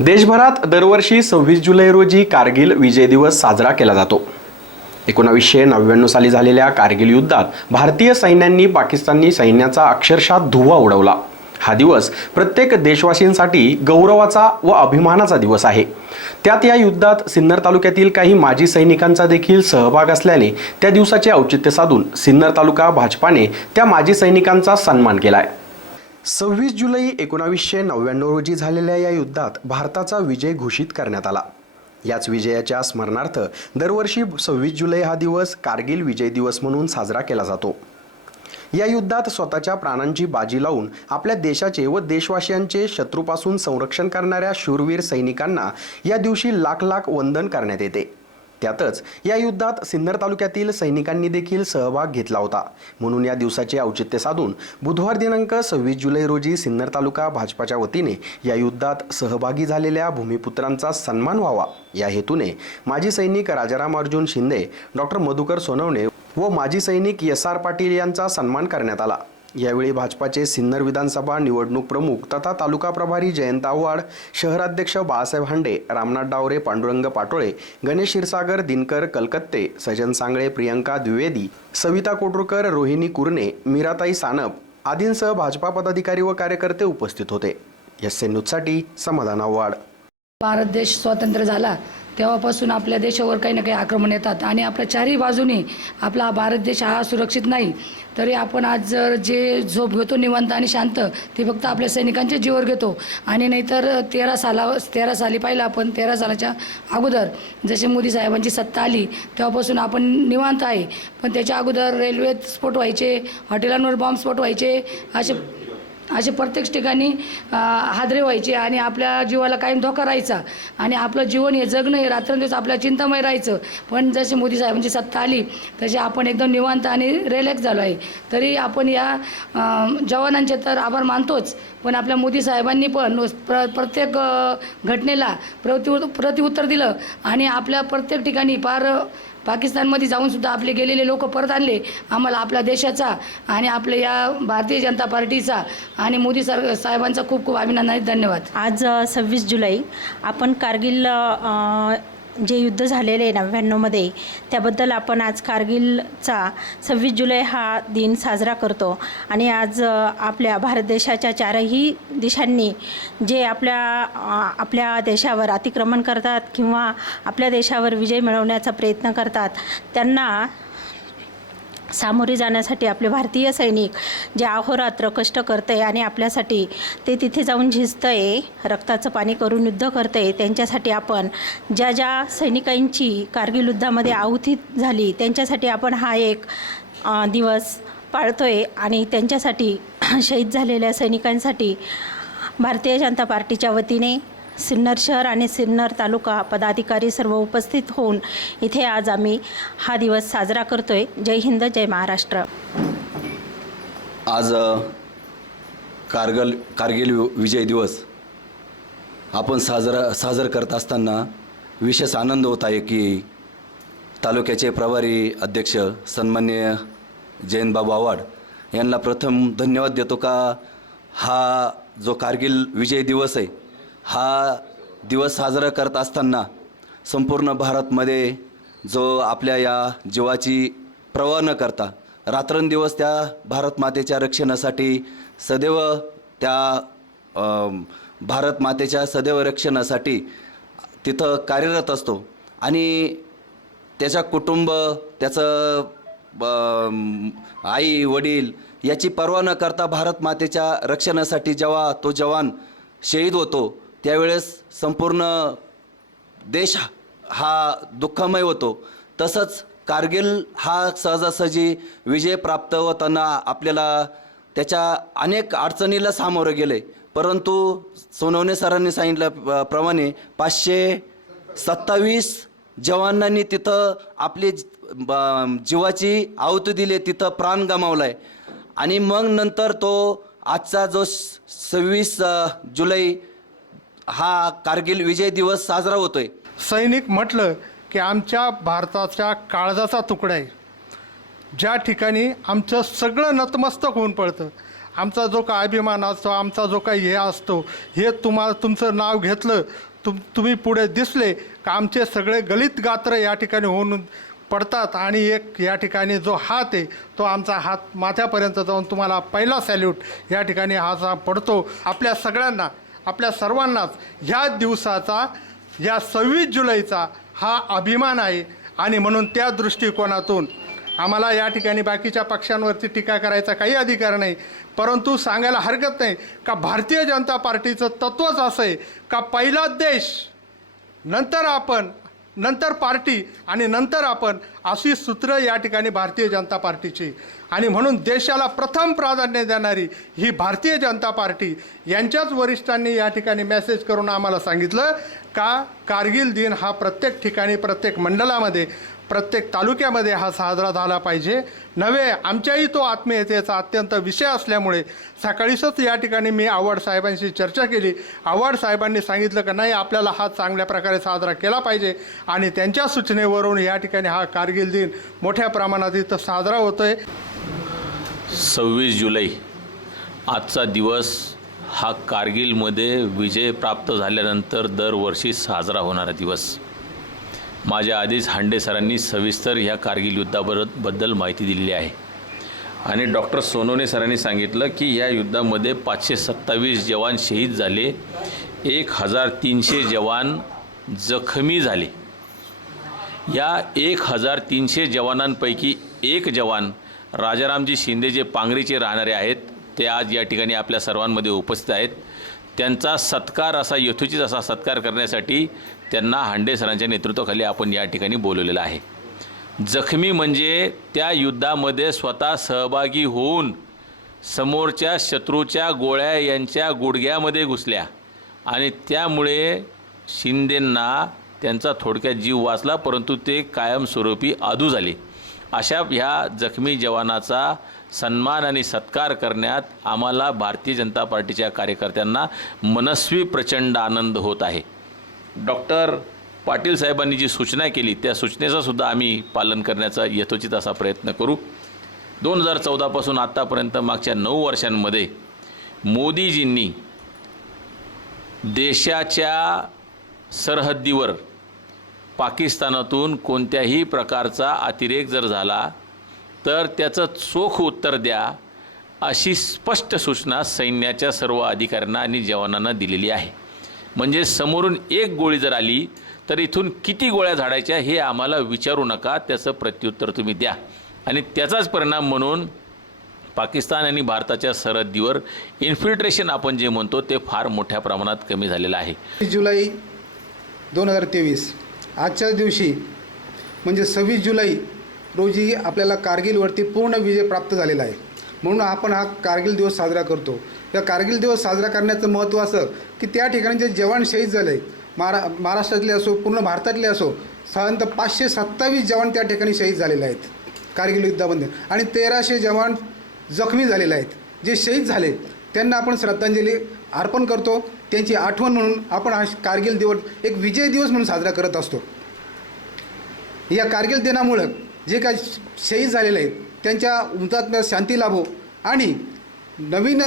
देशभरात दरवर्षी सव्वीस जुलै रोजी कारगिल विजय दिवस साजरा केला जातो. एकोणावीसशे नव्याण्णव साली झालेल्या कारगिल युद्धात भारतीय सैन्यांनी पाकिस्तानी सैन्याचा अक्षरशः धुव्वा उडवला. हा दिवस प्रत्येक देशवासीयांसाठी गौरवाचा व अभिमानाचा दिवस आहे. त्यात या युद्धात सिन्नर तालुक्यातील काही माजी सैनिकांचा देखील सहभाग असल्याने त्या दिवसाचे औचित्य साधून सिन्नर तालुका भाजपाने त्या माजी सैनिकांचा सन्मान केला आहे सव्वीस जुलै एकोणावीसशे नव्याण्णव रोजी झालेल्या या युद्धात भारताचा विजय घोषित करण्यात आला. याच विजयाच्या स्मरणार्थ दरवर्षी सव्वीस जुलै हा दिवस कारगिल विजय दिवस म्हणून साजरा केला जातो. या युद्धात स्वतःच्या प्राणांची बाजी लावून आपल्या देशाचे व देशवासियांचे शत्रूपासून संरक्षण करणाऱ्या शूरवीर सैनिकांना या दिवशी लाख लाख वंदन करण्यात येते. त्यातच या युद्धात सिन्नर तालुक्यातील सैनिकांनी देखील सहभाग घेतला होता. म्हणून या दिवसाचे औचित्य साधून बुधवार दिनांक सव्वीस जुलै रोजी सिन्नर तालुका भाजपाच्या वतीने या युद्धात सहभागी झालेल्या भूमिपुत्रांचा सन्मान व्हावा. या हेतूने माजी सैनिक राजाराम अर्जुन शिंदे डॉक्टर मधुकर सोनवणे व माजी सैनिक एस आर पाटील यांचा सन्मान करण्यात आला. यावेळी भाजपाचे सिन्नर विधानसभा निवडणूक प्रमुख तथा तालुका प्रभारी जयंत आव्हाड शहराध्यक्ष बाळासाहेब हांडे रामनाथ डावरे पांडुरंग पाटोळे गणेश क्षीरसागर दिनकर कलकत्ते सजन सांगळे प्रियंका द्विवेदी सविता कोटुरकर रोहिणी कुरणे मीराताई सानप आदींसह भाजपा पदाधिकारी व कार्यकर्ते उपस्थित होते. एस एन न्यूजसाठी समाधान आव्हाड. भारत देश स्वतंत्र झाला. तेव्हापासून आपल्या देशावर काही ना काही आक्रमण येतात. आणि आपल्या चारही बाजूनी आपला भारत देश हा सुरक्षित नाही. तरी आपण आज जर जे झोप घेतो निवांत आणि शांत ते फक्त आपल्या सैनिकांच्या जीवर घेतो. आणि नाहीतर तेरा साला तेरा साली पाहिलं आपण तेरा सालाच्या अगोदर जसे मोदी साहेबांची सत्ता आली तेव्हापासून आपण निवांत आहे. पण त्याच्या अगोदर रेल्वेत स्फोट व्हायचे हॉटेलांवर बॉम्ब स्फोट व्हायचे असे असे प्रत्येक ठिकाणी हादरे व्हायचे आणि आपल्या जीवाला कायम धोका राहायचा. आणि आपलं जीवन हे जगणं हे रात्रंदिवस आपल्या चिंतामय राहायचं. पण जशी मोदी साहेबांची सत्ता आली तसे आपण एकदम निवांत आणि रिलॅक्स झालो आहे. तरी आपण या जवानांचे तर आभार मानतोच. पण आपल्या मोदी साहेबांनी पण प्र प्रत्येक घटनेला प्रति प्रतिउत्तर दिलं. आणि आपल्या प्रत्येक ठिकाणी फार पाकिस्तानमध्ये जाऊन सुद्धा आपले गेलेले लोक परत आणले. आम्हाला आपल्या देशाचा आणि आपल्या या भारतीय जनता पार्टीचा आणि मोदी सर साहेबांचा खूप खूप अभिनंदन आहे धन्यवाद. आज सव्वीस जुलै आपण कारगिल जे युद्ध झालेले आहे नव्याण्णवमध्ये त्याबद्दल आपण आज कारगिलचा सव्वीस जुलै हा दिन साजरा करतो. आणि आज आपल्या भारत देशाच्या चारही दिशांनी जे आपल्या आपल्या देशावर अतिक्रमण करतात किंवा आपल्या देशावर विजय मिळवण्याचा प्रयत्न करतात त्यांना सामोरे जाण्यासाठी आपले भारतीय सैनिक जे अहोरात्र कष्ट आहे आणि आपल्यासाठी ते तिथे जाऊन झिजतंय रक्ताचं पाणी करून युद्ध करते त्यांच्यासाठी आपण ज्या ज्या सैनिकांची कारगिल युद्धामध्ये आहुती झाली त्यांच्यासाठी आपण हा एक दिवस दिवस पाळतोय आणि त्यांच्यासाठी शहीद झालेल्या सैनिकांसाठी भारतीय जनता पार्टीच्या वतीने सिन्नर शहर आणि सिन्नर तालुका पदाधिकारी सर्व उपस्थित होऊन इथे आज आम्ही हा दिवस साजरा करतोय. जय हिंद जय महाराष्ट्र. आज कारगल कारगिल वि- विजय दिवस. आपण साजरा साजर करत असताना विशेष आनंद होत आहे की तालुक्याचे प्रभारी अध्यक्ष सन्मान्य जयंतबाबू आव्हाड यांना प्रथम धन्यवाद देतो का? हा जो कारगिल विजय दिवस आहे हा दिवस साजरा करत असताना संपूर्ण भारतमध्ये जो आपल्या या जीवाची प्रवाह न करता रात्रंदिवस त्या भारत मातेच्या रक्षणासाठी सदैव त्या भारत मातेच्या सदैव रक्षणासाठी तिथं कार्यरत असतो. आणि त्याच्या कुटुंब त्याचं आई वडील याची पर्वा न करता भारत मातेच्या रक्षणासाठी जेव्हा तो जवान शहीद होतो त्यावेळेस संपूर्ण देश हा दुःखमय होतो. तसंच कारगिल हा सहजासहजी विजय प्राप्त होताना आपल्याला त्याच्या अनेक अडचणीला सामोरं गेले. परंतु सोनवणे सरांनी सांगितल्याप्रमाणे पाचशे सत्तावीस जवानांनी तिथं आपली जीवाची आहुती दिली तिथं प्राण गमावला आहे आणि मग नंतर तो आजचा जो सव्वीस जुलै हा कारगिल विजय दिवस साजरा होतोय. सैनिक म्हटलं की आमच्या भारताच्या काळजाचा तुकडा आहे. ज्या ठिकाणी आमचं सगळं नतमस्तक होऊन पडतं आमचा जो काय अभिमान असतो आमचा जो काही हे असतो हे तुम्हाला तुमचं नाव घेतलं तुम तुम्ही पुढे दिसले का आमचे सगळे गलित गात्र या ठिकाणी होऊन पडतात आणि एक या ठिकाणी जो हात आहे तो आमचा हात माथ्यापर्यंत जाऊन तुम्हाला पहिला सॅल्यूट या ठिकाणी हा पडतो. आपल्या सगळ्यांना आपल्या सर्वांनाच ह्या दिवसाचा या सव्वीस जुलैचा हा अभिमान आहे. आणि म्हणून त्या दृष्टिकोनातून आम्हाला या ठिकाणी बाकीच्या पक्षांवरती टीका करायचा काही अधिकार नाही. परंतु सांगायला हरकत नाही का भारतीय जनता पार्टीचं तत्त्वच असं आहे का पहिला देश नंतर आपण नंतर पार्टी आणि नंतर आपण अशी सूत्र या ठिकाणी भारतीय जनता पार्टीची. आणि म्हणून देशाला प्रथम प्राधान्य देणारी ही भारतीय जनता पार्टी यांच्याच वरिष्ठांनी या ठिकाणी मेसेज करून आम्हाला सांगितलं का कारगिल दिन हा प्रत्येक ठिकाणी प्रत्येक मंडळामध्ये प्रत्येक तालुक्यामध्ये हा साजरा झाला पाहिजे. नव्हे आमच्याही तो आत्मीयतेचा अत्यंत विषय असल्यामुळे सकाळीच या ठिकाणी मी आव्हाड साहेबांशी चर्चा केली. आव्हाड साहेबांनी सांगितलं का नाही आपल्याला हा चांगल्या प्रकारे साजरा केला पाहिजे आणि त्यांच्या सूचनेवरून या ठिकाणी हा कारगिल दिन मोठ्या प्रमाणात इथं साजरा होतो आहे सव्वीस जुलै आजचा दिवस हा कारगिलमध्ये विजय प्राप्त झाल्यानंतर दरवर्षी साजरा होणारा दिवस. माझ्या आधीच हांडे सरांनी सविस्तर ह्या कारगिल युद्धाबद्दल माहिती दिलेली आहे. आणि डॉक्टर सोनोने सरांनी सांगितलं की या युद्धामध्ये पाचशे सत्तावीस जवान शहीद झाले एक हजार तीनशे जवान जखमी झाले. या एक हजार तीनशे जवानांपैकी एक जवान राजारामजी शिंदे जे पांगरीचे राहणारे आहेत ते आज या ठिकाणी आपल्या सर्वांमध्ये उपस्थित आहेत. त्यांचा सत्कार असा यथोचित असा सत्कार करण्यासाठी त्यांना हांडे सरांच्या नेतृत्वाखाली आपण या ठिकाणी बोलवलेलं आहे. जखमी म्हणजे त्या युद्धामध्ये स्वतः सहभागी होऊन समोरच्या शत्रूच्या गोळ्या यांच्या गुडघ्यामध्ये घुसल्या आणि त्यामुळे शिंदेंना त्यांचा थोडक्यात जीव वाचला परंतु ते कायमस्वरूपी आधू झाले. अशा ह्या जखमी जवानाचा सन्मान आणि सत्कार करण्यात आम्हाला भारतीय जनता पार्टीच्या कार्यकर्त्यांना मनस्वी प्रचंड आनंद होत आहे. डॉक्टर पाटील साहेबांनी जी सूचना केली त्या सूचनेचं सुद्धा आम्ही पालन करण्याचा यथोचित असा प्रयत्न करू. दोन हजार चौदापासून आत्तापर्यंत मागच्या नऊ वर्षांमध्ये मोदीजींनी देशाच्या सरहद्दीवर पाकिस्तानातून कोणत्याही प्रकारचा अतिरेक जर झाला तर त्याचं चोख उत्तर द्या अशी स्पष्ट सूचना सैन्याच्या सर्व अधिकाऱ्यांना आणि जवानांना दिलेली आहे. म्हणजे समोरून एक गोळी जर आली तर इथून किती गोळ्या झाडायच्या हे आम्हाला विचारू नका त्याचं प्रत्युत्तर तुम्ही द्या. आणि त्याचाच परिणाम म्हणून पाकिस्तान आणि भारताच्या सरहद्दीवर इन्फिल्ट्रेशन आपण जे म्हणतो ते फार मोठ्या प्रमाणात कमी झालेलं आहे. जुलै दोन हजार तेवीस आजच्याच दिवशी म्हणजे सव्वीस जुलै रोजी आपल्याला कारगिलवरती पूर्ण विजय प्राप्त झालेला आहे. म्हणून आपण हा कारगिल दिवस साजरा करतो. या कारगिल दिवस साजरा करण्याचं महत्त्व असं की त्या ठिकाणी जे जवान शहीद झाले महारा महाराष्ट्रातले असो पूर्ण भारतातले असो साधारणतः पाचशे सत्तावीस जवान त्या ठिकाणी शहीद झालेले आहेत. कारगिल युद्धामध्ये. आणि तेराशे जवान जखमी झालेले आहेत. जे शहीद झाले त्यांना आपण श्रद्धांजली अर्पण करतो. त्यांची आठवण म्हणून आपण हा कारगिल दिवस एक विजय दिवस म्हणून साजरा करत असतो. या कारगिल दिनामुळं जे काही शहीद झालेले आहेत त्यांच्या हुतात्म्यात शांती लाभो. आणि नवीन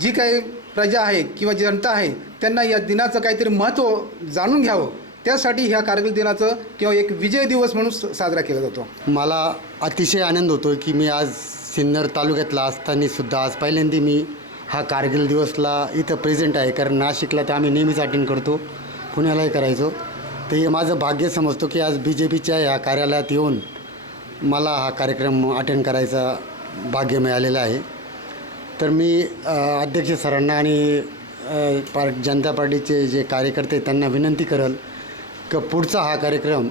जी काही प्रजा आहे किंवा जनता आहे त्यांना या दिनाचं काहीतरी महत्त्व जाणून घ्यावं. त्यासाठी ह्या कारगिल दिनाचं किंवा एक विजय दिवस म्हणून साजरा केला जातो. मला अतिशय आनंद होतो की मी आज सिन्नर तालुक्यातला असतानासुद्धा आज पहिल्यांदा मी हा कारगिल दिवसला इथं प्रेझेंट आहे. कारण नाशिकला तर आम्ही नेहमीच अटेंड करतो. पुण्यालाही करायचो. तर हे माझं भाग्य समजतो की आज बी जे पीच्या ह्या कार्यालयात येऊन मला हा कार्यक्रम अटेंड करायचा भाग्य मिळालेलं आहे. तर मी अध्यक्ष सरांना आणि पार जनता पार्टीचे जे कार्यकर्ते त्यांना विनंती करल की पुढचा हा कार्यक्रम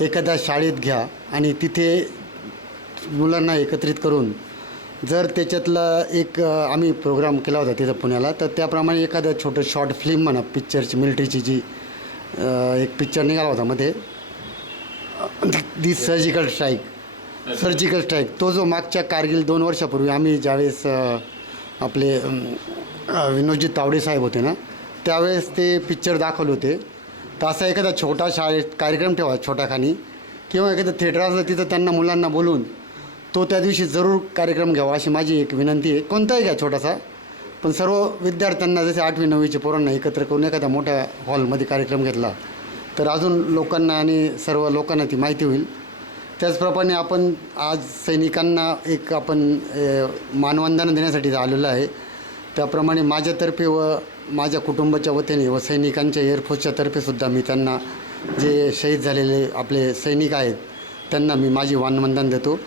एखाद्या शाळेत घ्या आणि तिथे मुलांना एकत्रित करून जर त्याच्यातला एक आम्ही प्रोग्राम केला होता तिथं पुण्याला तर त्याप्रमाणे एखादं छोटं शॉर्ट फिल्म म्हणा पिक्चरची मिलिटरीची जी एक पिक्चर निघाला होता मध्ये the surgical strike surgical strike तो जो मागच्या कारगिल दोन वर्षापूर्वी आम्ही ज्यावेळेस आपले विनोदजी तावडे साहेब होते ना त्यावेळेस ते पिक्चर दाखवले होते. तर असा एखादा छोटा शाळेत कार्यक्रम ठेवा छोटाखानी किंवा एखादं थिएटर असलं तिथं त्यांना मुलांना बोलून तो त्या दिवशी जरूर कार्यक्रम घ्यावा अशी माझी एक विनंती आहे. कोणताही घ्या छोटासा पण सर्व विद्यार्थ्यांना जसे आठवी नववीचे पोरांना एकत्र करून एखाद्या मोठ्या हॉलमध्ये कार्यक्रम घेतला तर अजून लोकांना आणि सर्व लोकांना ती माहिती होईल. त्याचप्रमाणे आपण आज सैनिकांना एक आपण मानवंदना देण्यासाठी आलेलो आहे. त्याप्रमाणे माझ्यातर्फे व माझ्या कुटुंबाच्या वतीने व सैनिकांच्या एअरफोर्सच्या तर्फेसुद्धा मी त्यांना जे शहीद झालेले आपले सैनिक आहेत त्यांना मी माझी मानवंदन देतो.